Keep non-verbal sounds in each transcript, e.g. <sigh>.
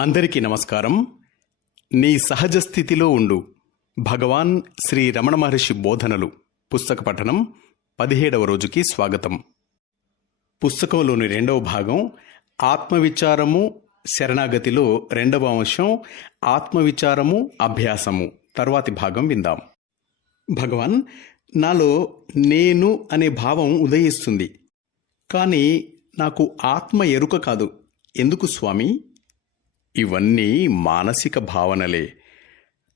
అందరికీ నమస్కారం. నీ సహజ స్థితిలో ఉండు. భగవాన్ శ్రీ రమణ మహర్షి బోధనలు. పుస్తక పఠనం పదిహేడవ రోజుకి స్వాగతం. పుస్తకంలోని రెండవ భాగం ఆత్మవిచారము శరణాగతిలో రెండవ అంశం ఆత్మవిచారము అభ్యాసము. తర్వాతి భాగం విందాం. భగవాన్ నాలో నేను అనే భావం ఉదయిస్తుంది. కానీ నాకు ఆత్మ ఎరుక కాదు. ఎందుకు స్వామి? ఇవన్నీ మానసిక భావనలే.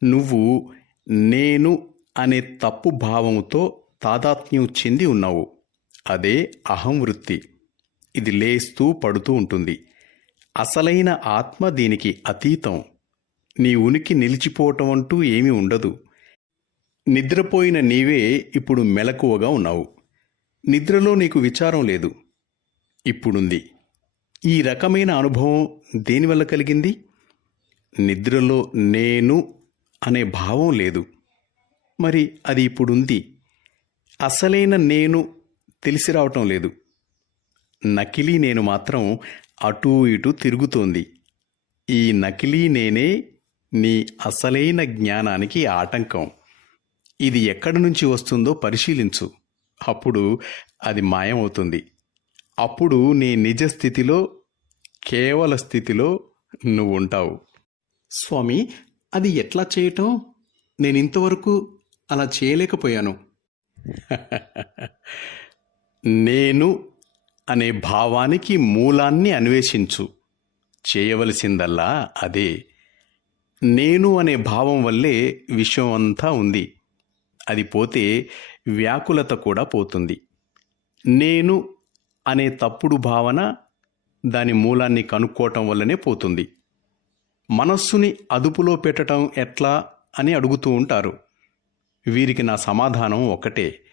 నువ్వు నేను అనే తప్పు భావముతో తాదాత్మ్యం చెంది ఉన్నావు. అదే అహం వృత్తి ఇది లేస్తూ పడుతూ ఉంటుంది. అసలైన ఆత్మ దీనికి అతీతం. నీ ఉనికి నిలిచిపోవటం అంటూ ఏమీ ఉండదు. నిద్రపోయిన నీవే ఇప్పుడు మెలకువగా ఉన్నావు. నిద్రలో నీకు విచారం లేదు. ఇప్పుడుంది. ఈ రకమైన అనుభవం దేనివల్ల కలిగింది? నిద్రలో నేను అనే భావం లేదు. మరి అది ఇప్పుడుంది. అసలైన నేను తెలిసి రావటం లేదు. నకిలీ నేను మాత్రం అటూ ఇటూ తిరుగుతోంది. ఈ నకిలీ నేనే నీ అసలైన జ్ఞానానికి ఆటంకం. ఇది ఎక్కడి నుంచి వస్తుందో పరిశీలించు. అప్పుడు అది మాయమవుతుంది. అప్పుడు నీ నిజ స్థితిలో కేవల స్థితిలో నువ్వు ఉంటావు స్వామి అది ఎట్లా చేయటం? నేను ఇంతవరకు అలా చేయలేకపోయాను. <laughs> నేను అనే భావానికి మూలాన్ని అన్వేషించు. చేయవలసిందల్లా అదే. నేను అనే భావం వల్లే విశ్వం అంతా ఉంది. అది పోతే వ్యాకులత కూడా పోతుంది. నేను అనే తప్పుడు భావన దాని మూలాన్ని కనుక్కోవటం వల్లనే పోతుంది. మనస్సుని అదుపులో పెట్టడం ఎట్లా అని అడుగుతూ ఉంటారు. వీరికి నా సమాధానం ఒకటే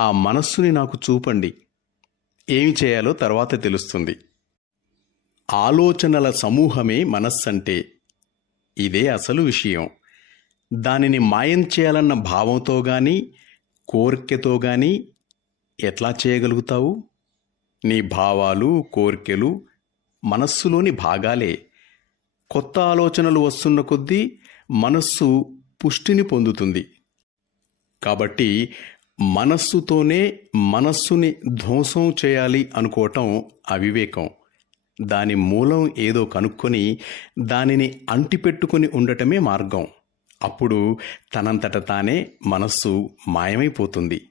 ఆ మనస్సుని నాకు చూపండి. ఏమి చేయాలో తర్వాత తెలుస్తుంది. ఆలోచనల సమూహమే మనస్సంటే ఇదే అసలు విషయం. దానిని మాయం చేయాలన్న భావంతో కానీ కోరికతో కానీ ఎట్లా చేయగలుగుతావు? నీ భావాలు కోరికలు మనస్సులోని భాగాలే. కొత్త ఆలోచనలు వస్తున్న కొద్దీ మనస్సు పుష్టిని పొందుతుంది. కాబట్టి మనస్సుతోనే మనస్సుని ధ్వంసం చేయాలి అనుకోవటం అవివేకం. దాని మూలం ఏదో కనుక్కొని దానిని అంటిపెట్టుకుని ఉండటమే మార్గం. అప్పుడు తనంతట తానే మనస్సు మాయమైపోతుంది.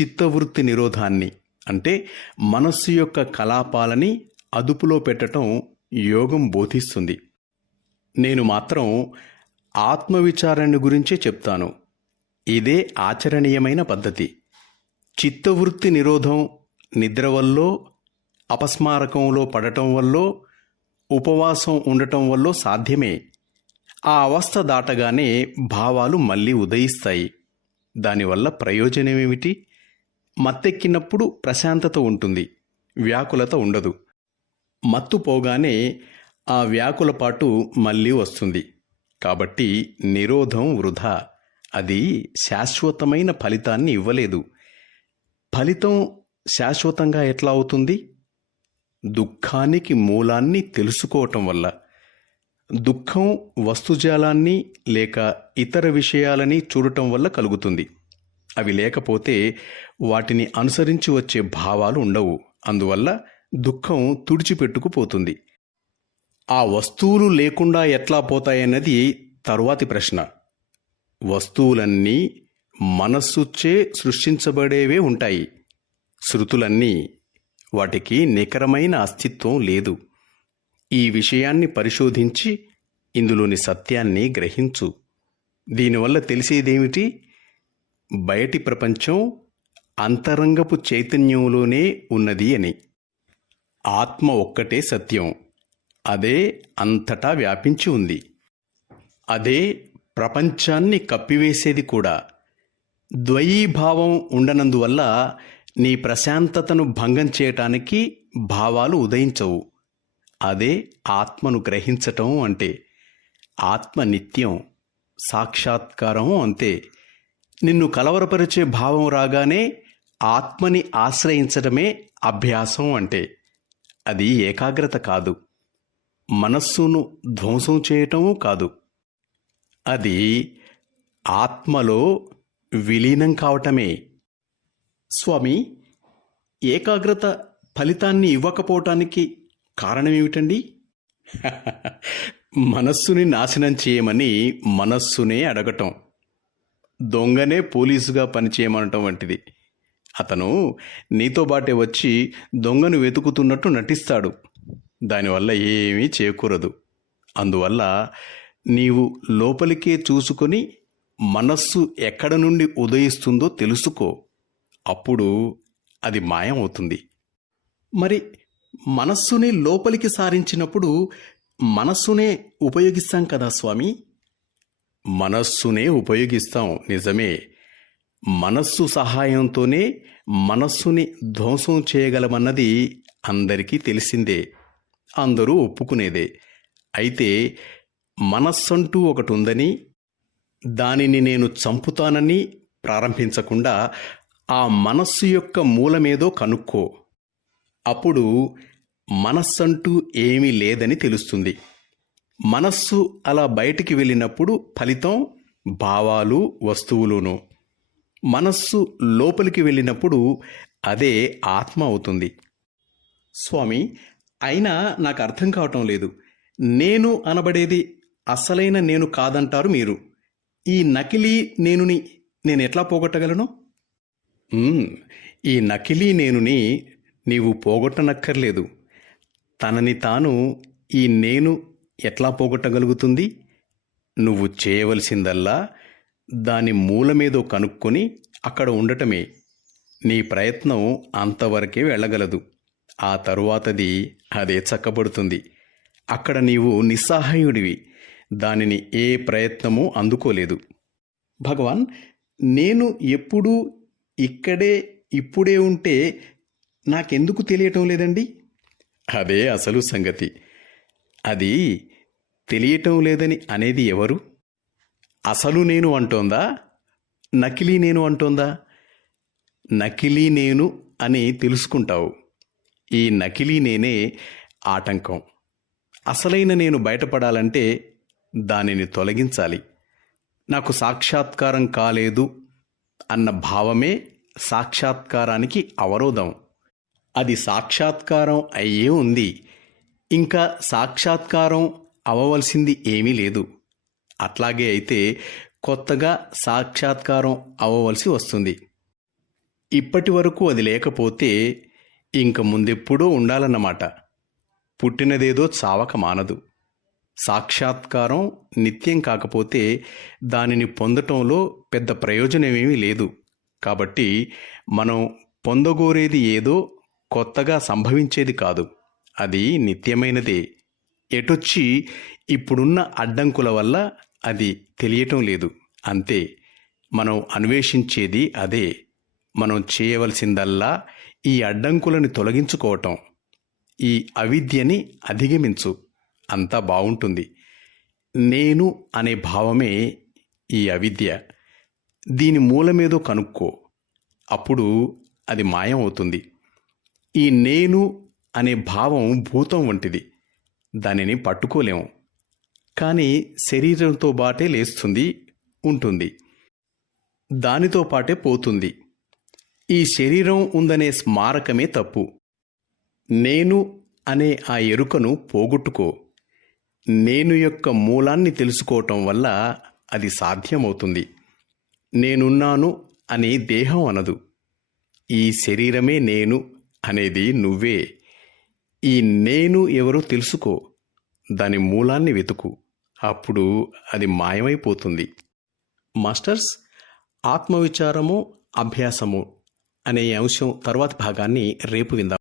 చిత్తవృత్తి నిరోధాన్ని అంటే మనస్సు యొక్క కలాపాలని అదుపులో పెట్టడం యోగం బోధిస్తుంది. నేను మాత్రం ఆత్మవిచారణ గురించే చెప్తాను. ఇదే ఆచరణీయమైన పద్ధతి. చిత్తవృత్తి నిరోధం నిద్ర వల్లో అపస్మారకంలో పడటం వల్లో ఉపవాసం ఉండటం వల్లో సాధ్యమే. ఆ అవస్థ దాటగానే భావాలు మళ్ళీ ఉదయిస్తాయి. దానివల్ల ప్రయోజనమేమిటి? మత్తెక్కినప్పుడు ప్రశాంతత ఉంటుంది వ్యాకులత ఉండదు. మత్తు పోగానే ఆ వ్యాకులపాటు మళ్ళీ వస్తుంది. కాబట్టి నిరోధం వృధా. అది శాశ్వతమైన ఫలితాన్ని ఇవ్వలేదు. ఫలితం శాశ్వతంగా ఎట్లా అవుతుంది? దుఃఖానికి మూలాన్ని తెలుసుకోవటం వల్ల. దుఃఖం వస్తుజాలాన్ని లేక ఇతర విషయాలని చూడటం వల్ల కలుగుతుంది. అవి లేకపోతే వాటిని అనుసరించి వచ్చే భావాలు ఉండవు. అందువల్ల దుఃఖం తుడిచిపెట్టుకుపోతుంది. ఆ వస్తువులు లేకుండా ఎట్లా పోతాయన్నది తరువాతి ప్రశ్న. వస్తువులన్నీ మనస్సుచే సృష్టించబడేవే ఉంటాయి. శృతులన్నీ వాటికి నికరమైన అస్తిత్వం లేదు. ఈ విషయాన్ని పరిశోధించి ఇందులోని సత్యాన్ని గ్రహించు. దీనివల్ల తెలిసేదేమిటి? బయటి ప్రపంచం అంతరంగపు చైతన్యంలోనే ఉన్నది అని. ఆత్మ ఒక్కటే సత్యం. అదే అంతటా వ్యాపించి ఉంది. అదే ప్రపంచాన్ని కప్పివేసేది కూడా. ద్వయీభావం ఉండనందువల్ల నీ ప్రశాంతతను భంగం చేయటానికి భావాలు ఉదయించవు. అదే ఆత్మను గ్రహించటం అంటే. ఆత్మ నిత్యం సాక్షాత్కారం అంతే. నిన్ను కలవరపరిచే భావం రాగానే ఆత్మని ఆశ్రయించడమే అభ్యాసం అంటే. అది ఏకాగ్రత కాదు. మనస్సును ధ్వంసం చేయటమూ కాదు. అది ఆత్మలో విలీనం కావటమే. స్వామి ఏకాగ్రత ఫలితాన్ని ఇవ్వకపోవటానికి కారణమేమిటండి? <laughs> మనస్సుని నాశనం చేయమని మనస్సునే అడగటం. దొంగనే పోలీసుగా పనిచేయమనటం వంటిది. అతను నీతో బాటే వచ్చి దొంగను వెతుకుతున్నట్టు నటిస్తాడు. దానివల్ల ఏమీ చేకూరదు. అందువల్ల నీవు లోపలికే చూసుకొని మనస్సు ఎక్కడ నుండి ఉదయిస్తుందో తెలుసుకో. అప్పుడు అది మాయమవుతుంది. మరి మనస్సుని లోపలికి సారించినప్పుడు మనస్సునే ఉపయోగిస్తాం కదా స్వామి? మనస్సునే ఉపయోగిస్తాం. నిజమే. మనస్సు సహాయంతోనే మనస్సుని ధ్వంసం చేయగలమన్నది అందరికీ తెలిసిందే. అందరూ ఒప్పుకునేదే. అయితే మనస్సంటూ ఒకటి ఉందని దానిని నేను చంపుతానని ప్రారంభించకుండా ఆ మనస్సు యొక్క మూలమేదో కనుక్కో. అప్పుడు మనస్సంటూ ఏమీ లేదని తెలుస్తుంది. మనస్సు అలా బయటికి వెళ్ళినప్పుడు ఫలితం భావాలు వస్తువులును. మనస్సు లోపలికి వెళ్ళినప్పుడు అదే ఆత్మ అవుతుంది. స్వామి అయినా నాకు అర్థం కావటం లేదు. నేను అనబడేది అసలైన నేను కాదంటారు మీరు. ఈ నకిలీ నేనుని నేను ఎట్లా పోగొట్టగలను? ఈ నకిలీ నేనుని నీవు పోగొట్టనక్కర్లేదు. తనని తాను ఈ నేను ఎట్లా పోగొట్టగలుగుతుంది? నువ్వు చేయవలసిందల్లా దాని మూలమేదో కనుక్కొని అక్కడ ఉండటమే. నీ ప్రయత్నం అంతవరకే వెళ్ళగలదు. ఆ తరువాతది అదే చక్కబడుతుంది. అక్కడ నీవు నిస్సహాయుడివి. దానిని ఏ ప్రయత్నమూ అందుకోలేదు. భగవాన్ నేను ఎప్పుడూ ఇక్కడే ఇప్పుడే ఉంటే నాకెందుకు తెలియటం లేదండి? అదే అసలు సంగతి. అది తెలియటం లేదని అనేది ఎవరు? అసలు నేను అంటోందా? నకిలీ నేను అంటోందా? నకిలీ నేను అని తెలుసుకుంటావు. ఈ నకిలీ నేనే ఆటంకం. అసలైన నేను బయటపడాలంటే దానిని తొలగించాలి. నాకు సాక్షాత్కారం కాలేదు అన్న భావమే సాక్షాత్కారానికి అవరోధం. అది సాక్షాత్కారం అయ్యే ఉంది. ఇంకా సాక్షాత్కారం అవ్వవలసింది ఏమీ లేదు. అట్లాగే అయితే కొత్తగా సాక్షాత్కారం అవ్వవలసి వస్తుంది. ఇప్పటి వరకు అది లేకపోతే ఇంక ముందెప్పుడో ఉండాలన్నమాట. పుట్టినదేదో చావక మానదు. సాక్షాత్కారం నిత్యం కాకపోతే దానిని పొందటంలో పెద్ద ప్రయోజనమేమీ లేదు. కాబట్టి మనం పొందగోరేది ఏదో కొత్తగా సంభవించేది కాదు. అది నిత్యమైనదే. ఎటొచ్చి ఇప్పుడున్న అడ్డంకుల వల్ల అది తెలియటం లేదు. అంతే. మనం అన్వేషించేది అదే. మనం చేయవలసిందల్లా ఈ అడ్డంకులను తొలగించుకోవటం. ఈ అవిద్యని అధిగమించు. అంతా బాగుంటుంది నేను అనే భావమే ఈ అవిద్య. దీని మూలమేదో కనుక్కో. అప్పుడు అది మాయం అవుతుంది ఈ నేను అనే భావం భూతం వంటిది. దానిని పట్టుకోలేము. కానీ శరీరంతో బాటే లేస్తుంది ఉంటుంది. దానితో పాటే పోతుంది. ఈ శరీరం ఉందనే స్మారకమే తప్పు. నేను అనే ఆ ఎరుకను పోగొట్టుకో. నేను యొక్క మూలాన్ని తెలుసుకోవటం వల్ల అది సాధ్యమవుతుంది. నేనున్నాను అని దేహం అనదు. ఈ శరీరమే నేను అనేది నువ్వే. ఈ నేను ఎవరో తెలుసుకో దాని మూలాన్ని వెతుకు. అప్పుడు అది మాయమైపోతుంది. మాస్టర్స్ ఆత్మవిచారము అభ్యాసము అనే అంశం తర్వాతి భాగాన్ని రేపు విందాం.